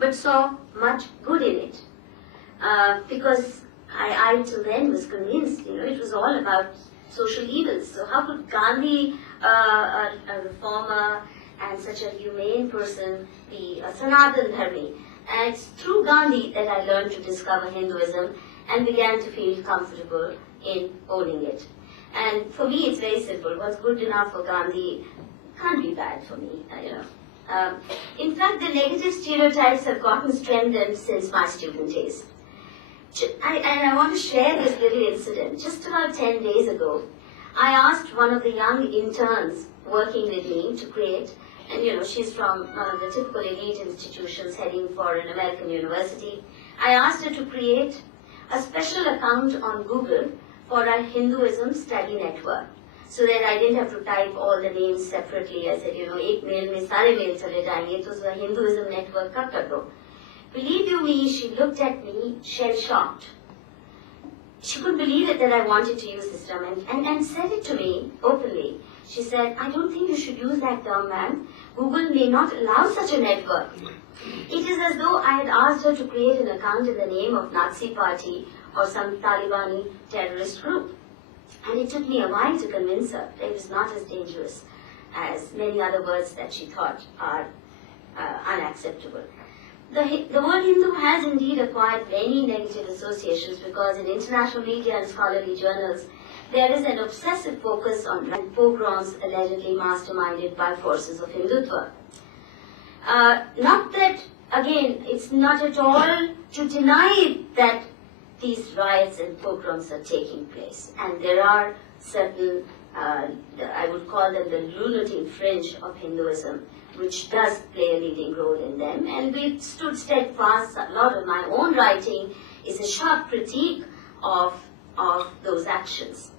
but saw much good in it. Because I till then was convinced, it was all about social evils. So how could Gandhi, a reformer and such a humane person, be a Sanatan Dharmi? And it's through Gandhi that I learned to discover Hinduism and began to feel comfortable in owning it. And for me, it's very simple. What's good enough for Gandhi can't be bad for me, In fact, the negative stereotypes have gotten strengthened since my student days. I want to share this little incident. Just about 10 days ago, I asked one of the young interns working with me to create, and she's from one of the typical elite institutions heading for an American university. I asked her to create a special account on Google for our Hinduism study network, so that I didn't have to type all the names separately. I said, ek mail mein sare mail chale jayenge, to uska Hinduism network ka kar do. Believe you me, she looked at me shell-shocked. She couldn't believe it that I wanted to use this term and said it to me openly. She said, I don't think you should use that term, ma'am. Google may not allow such a network. It is as though I had asked her to create an account in the name of Nazi party or some Talibani terrorist group. And it took me a while to convince her that it was not as dangerous as many other words that she thought are unacceptable. The word Hindu has indeed acquired many negative associations because in international media and scholarly journals, there is an obsessive focus on pogroms allegedly masterminded by forces of Hindutva. Not that, again, it's not at all to deny that these riots and pogroms are taking place. And there are certain, I would call them the lunatic fringe of Hinduism, which does play a leading role in them. And we've stood steadfast. A lot of my own writing is a sharp critique of those actions.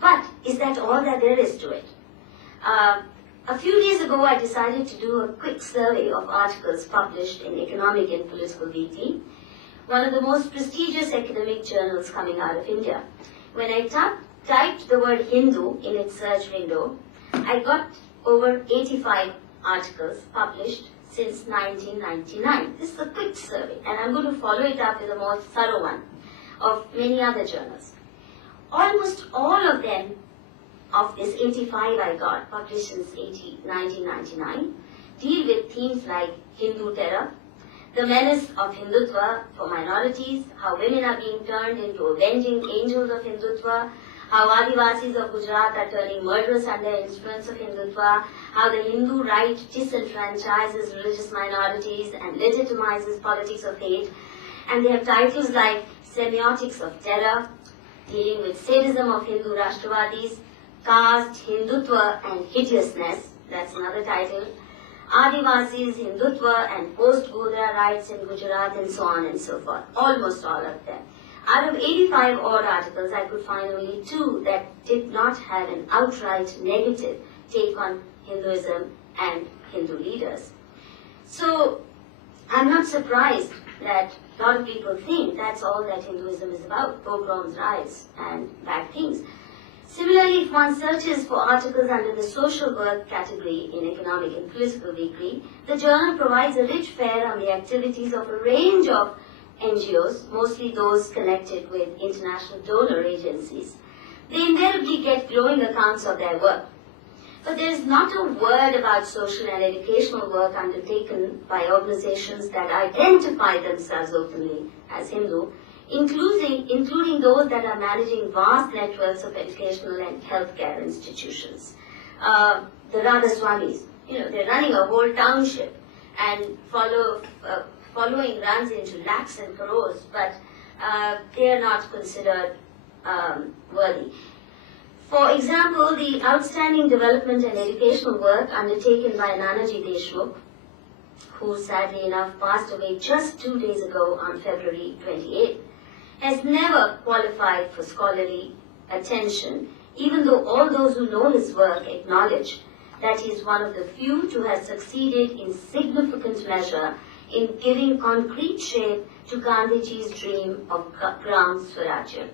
But is that all that there is to it? A few days ago, I decided to do a quick survey of articles published in Economic and Political Weekly, one of the most prestigious academic journals coming out of India. When I typed the word Hindu in its search window, I got over 85 articles published since 1999. This is a quick survey, and I'm going to follow it up with a more thorough one of many other journals. Almost all of them, of this 85 I got, published since 1999, deal with themes like Hindu terror, the menace of Hindutva for minorities, how women are being turned into avenging angels of Hindutva, how Adivasis of Gujarat are turning murderous under influence of Hindutva, how the Hindu right disenfranchises religious minorities and legitimizes politics of hate. And they have titles like Semiotics of Terror, dealing with sadism of Hindu Rashtravadis, Caste, Hindutva and Hideousness, that's another title, Adivasis, Hindutva and post-Godra rights in Gujarat, and so on and so forth. Almost all of them. Out of 85 odd articles, I could find only 2 that did not have an outright negative take on Hinduism and Hindu leaders. So, I'm not surprised that a lot of people think that's all that Hinduism is about, pogroms, riots, and bad things. Similarly, if one searches for articles under the social work category in Economic and Political Weekly, the journal provides a rich fare on the activities of a range of NGOs, mostly those connected with international donor agencies. They invariably get glowing accounts of their work. But there is not a word about social and educational work undertaken by organizations that identify themselves openly as Hindu, including those that are managing vast networks of educational and healthcare institutions. The Radhaswamis, they're running a whole township and following runs into lakhs and crores, but they are not considered worthy. For example, the outstanding development and educational work undertaken by Nanaji Deshmukh, who sadly enough passed away just 2 days ago on February 28th, has never qualified for scholarly attention, even though all those who know his work acknowledge that he is one of the few to have succeeded in significant measure in giving concrete shape to Gandhiji's dream of Gram Swarajya.